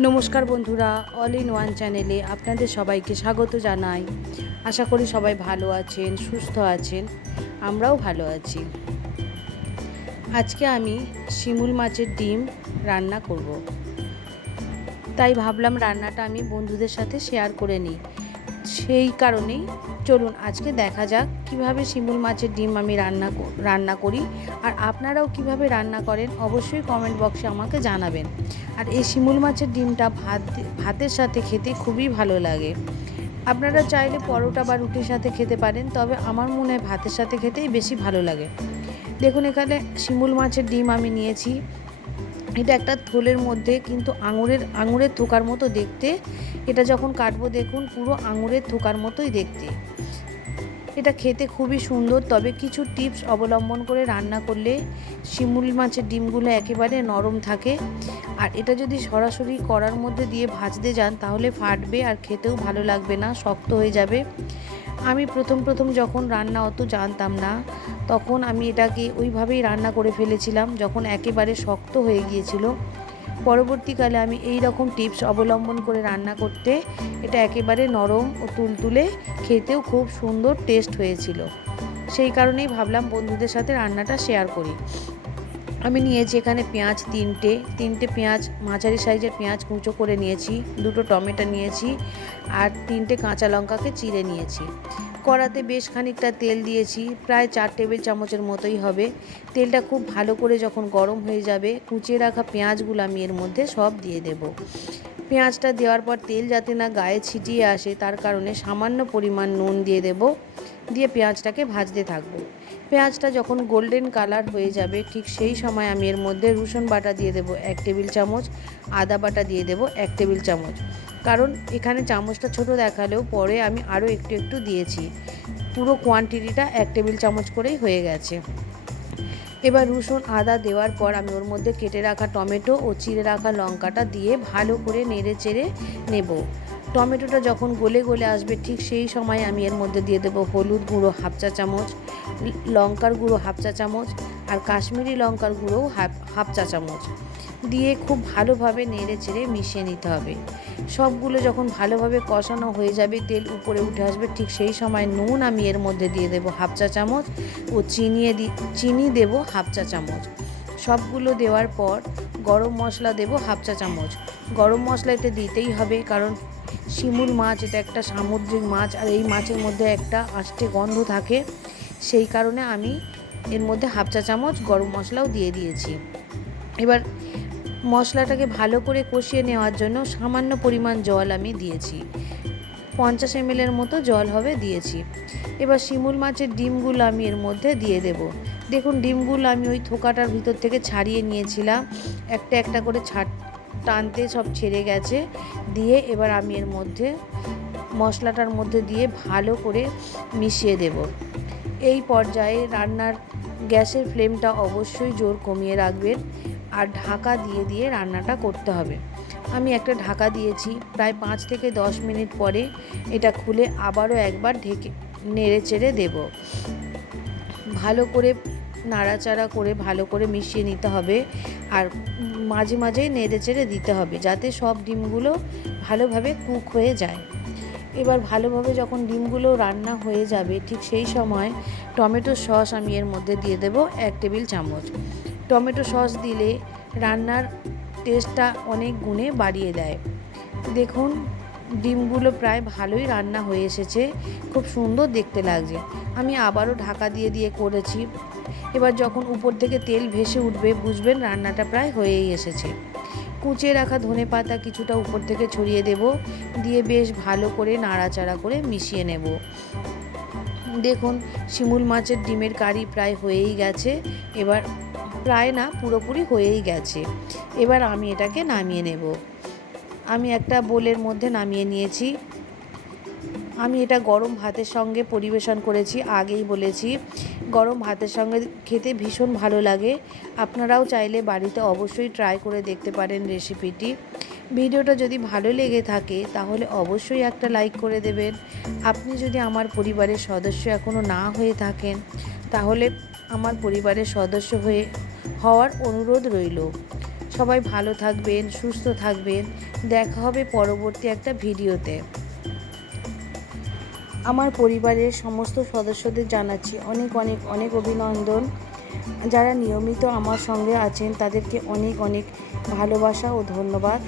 নমস্কার বন্ধুরা all in one চ্যানেলে আপনাদের সবাইকে স্বাগত জানাই। আশা করি সবাই ভালো আছেন, সুস্থ আছেন, আমরাও ভালো আছি। আজকে আমি শিমুল মাছের ডিম রান্না করব। তাই ভাবলাম রান্নাটা আমি বন্ধুদের সাথে শেয়ার করে নিই। সেই কারণেই চলুন আজকে দেখা যাক কীভাবে শিমুল মাছের ডিম আমি রান্না রান্না করি। আর আপনারাও কীভাবে রান্না করেন অবশ্যই কমেন্ট বক্সে আমাকে জানাবেন। আর এই শিমুল মাছের ডিমটা ভাত, ভাতের সাথে খেতে খুবই ভালো লাগে। আপনারা চাইলে পরোটা বা রুটির সাথে খেতে পারেন, তবে আমার মনে হয় ভাতের সাথে খেতেই বেশি ভালো লাগে। দেখুন এখানে শিমুল মাছের ডিম আমি নিয়েছি। এটা একটা থলের মধ্যে কিন্তু আঙুরের আঙুরের থোকার মতো দেখতে। এটা যখন কাটবো দেখুন, পুরো আঙুরের থোকার মতোই দেখতে। এটা খেতে খুবই সুন্দর, তবে কিছু টিপস অবলম্বন করে রান্না করলে শিমুল মাছের ডিমগুলো একেবারে নরম থাকে। আর এটা যদি সরাসরি করার মধ্যে দিয়ে ভাজতে যান, তাহলে ফাটবে আর খেতেও ভালো লাগবে না, শক্ত হয়ে যাবে। আমি প্রথম প্রথম যখন রান্না অত জানতাম না তখন আমি এটাকে ওইভাবেই রান্না করে ফেলেছিলাম, যখন একেবারে শক্ত হয়ে গিয়েছিল। পরবর্তীকালে আমি এই রকম টিপস অবলম্বন করে রান্না করতে এটা একেবারে নরম ও তুলতুলে খেতেও খুব সুন্দর টেস্ট হয়েছিল। সেই কারণেই ভাবলাম বন্ধুদের সাথে রান্নাটা শেয়ার করি। আমি নিয়েছি এখানে পেঁয়াজ তিনটে তিনটে পেঁয়াজ, মাঝারি সাইজের পেঁয়াজ কুঁচো করে নিয়েছি, দুটো টমেটো নিয়েছি আর তিনটে কাঁচা লঙ্কাকে চিড়ে নিয়েছি। কড়াতে বেশ খানিকটা তেল দিয়েছি, প্রায় চার টেবিল চামচের মতোই হবে। তেলটা খুব ভালো করে যখন গরম হয়ে যাবে, কুচিয়ে রাখা পেঁয়াজগুলো আমি এর মধ্যে সব দিয়ে দেব। পেঁয়াজটা দেওয়ার পর তেল যাতে না গায়ে ছিটিয়ে আসে, তার কারণে সামান্য পরিমাণ নুন দিয়ে দেব। দিয়ে পেঁয়াজটাকে ভাজতে থাকব। পেঁয়াজটা যখন গোল্ডেন কালার হয়ে যাবে, ঠিক সেই সময় আমি এর মধ্যে রসুন বাটা দিয়ে দেবো এক টেবিল চামচ, আদা বাটা দিয়ে দেবো এক টেবিল চামচ। কারণ এখানে চামচটা ছোট দেখালেও পরে আমি আরও একটু একটু দিয়েছি। পুরো কোয়ান্টিটিটা এক টেবিল চামচ করেই হয়ে গেছে। এবার রসুন, আদা দেওয়ার পর আমি ওর মধ্যে কেটে রাখা টমেটো ও চিড়ে রাখা লঙ্কাটা দিয়ে ভালো করে নেড়ে চেড়ে নেব। টমেটোটা যখন গলে গলে আসবে, ঠিক সেই সময় আমি এর মধ্যে দিয়ে দেবো হলুদ গুঁড়ো হাফ চা চামচ, লঙ্কার গুঁড়ো হাফ চা চামচ, আর কাশ্মীরি লঙ্কার গুঁড়োও হাফ হাফ চা চামচ। দিয়ে খুব ভালোভাবে নেড়ে চেড়ে মিশিয়ে নিতে হবে। সবগুলো যখন ভালোভাবে কষানো হয়ে যাবে, তেল উপরে উঠে আসবে, ঠিক সেই সময় নুন আমি এর মধ্যে দিয়ে দেবো হাফ চা চামচ ও চিনিয়ে দি, চিনি দেবো হাফ চা চামচ। সবগুলো দেওয়ার পর গরম মশলা দেবো হাফ চা চামচ। গরম মশলা এতে দিতেই হবে, কারণ শিমুল মাছ এটা একটা সামুদ্রিক মাছ আর এই মাছের মধ্যে একটা আষ্টে গন্ধ থাকে। সেই কারণে আমি এর মধ্যে হাফ চা চামচ গরম মশলাও দিয়ে দিয়েছি। এবার মশলাটাকে ভালো করে কষিয়ে নেওয়ার জন্য সামান্য পরিমাণ জল আমি দিয়েছি। পঞ্চাশ এমএলের মতো জল হবে দিয়েছি। এবার শিমুল মাছের ডিমগুলো আমি এর মধ্যে দিয়ে দেব। দেখুন, ডিমগুলো আমি ওই থোকাটার ভিতর থেকে ছাড়িয়ে নিয়েছিলাম। একটা একটা করে ছাড় টানতে সব ছেড়ে গেছে। দিয়ে এবার আমি এর মধ্যে মশলাটার মধ্যে দিয়ে ভালো করে মিশিয়ে দেব। এই পর্যায়ে রান্নার গ্যাসের ফ্লেমটা অবশ্যই জোর কমিয়ে রাখবেন আর ঢাকা দিয়ে দিয়ে রান্নাটা করতে হবে। আমি একটা ঢাকা দিয়েছি, প্রায় পাঁচ থেকে দশ মিনিট পরে এটা খুলে আবারও একবার ঢেকে নেড়ে চেড়ে দেবো। ভালো করে নাড়াচাড়া করে, ভালো করে মিশিয়ে নিতে হবে আর মাঝে মাঝে নেড়ে চেড়ে দিতে হবে যাতে সব ডিমগুলো ভালোভাবে কুক হয়ে যায়। এবার ভালোভাবে যখন ডিমগুলো রান্না হয়ে যাবে, ঠিক সেই সময় টমেটো সস আমি এর মধ্যে দিয়ে দেব এক টেবিল চামচ। টমেটো সস দিলে রান্নার টেস্টটা অনেক গুণে বাড়িয়ে দেয়। দেখুন ডিমগুলো প্রায় ভালোই রান্না হয়ে এসেছে। খুব সুন্দর দেখতে লাগছে। আমি আবারও ঢাকা দিয়ে দিয়ে করেছি। এবার যখন উপর থেকে তেল ভেসে উঠবে, বুঝবেন রান্নাটা প্রায় হয়েই এসেছে। কুচিয়ে রাখা ধনে পাতা কিছুটা উপর থেকে ছড়িয়ে দেব। দিয়ে বেশ ভালো করে নাড়াচাড়া করে মিশিয়ে নেব। দেখুন, শিমুল মাছের ডিমের কারি প্রায় হয়েই গেছে। এবার, প্রায় না, পুরোপুরি হয়েই গেছে। এবার আমি এটাকে নামিয়ে নেব। আমি একটা বোলের মধ্যে নামিয়ে নিয়েছি। আমি এটা গরম ভাতের সঙ্গে পরিবেশন করেছি, আগেই বলেছি। গরম ভাতের সঙ্গে খেতে ভীষণ ভালো লাগে। আপনারাও চাইলে বাড়িতে অবশ্যই ট্রাই করে দেখতে পারেন রেসিপিটি ভিডিওটা যদি ভালো লেগে থাকে, তাহলে অবশ্যই একটা লাইক করে দেবেন। আপনি যদি আমার পরিবারের সদস্য এখনও না হয়ে থাকেন, তাহলে আমার পরিবারের সদস্য হয়ে হওয়ার অনুরোধ রইল। সবাই ভালো থাকবেন, সুস্থ থাকবেন। দেখা হবে পরবর্তী একটা ভিডিওতে। আমার পরিবারের সমস্ত সদস্যদের জানাচ্ছি অনেক অনেক অনেক অভিনন্দন। যারা নিয়মিত আমার সঙ্গে আছেন, তাদেরকে অনেক অনেক ভালোবাসা ও ধন্যবাদ।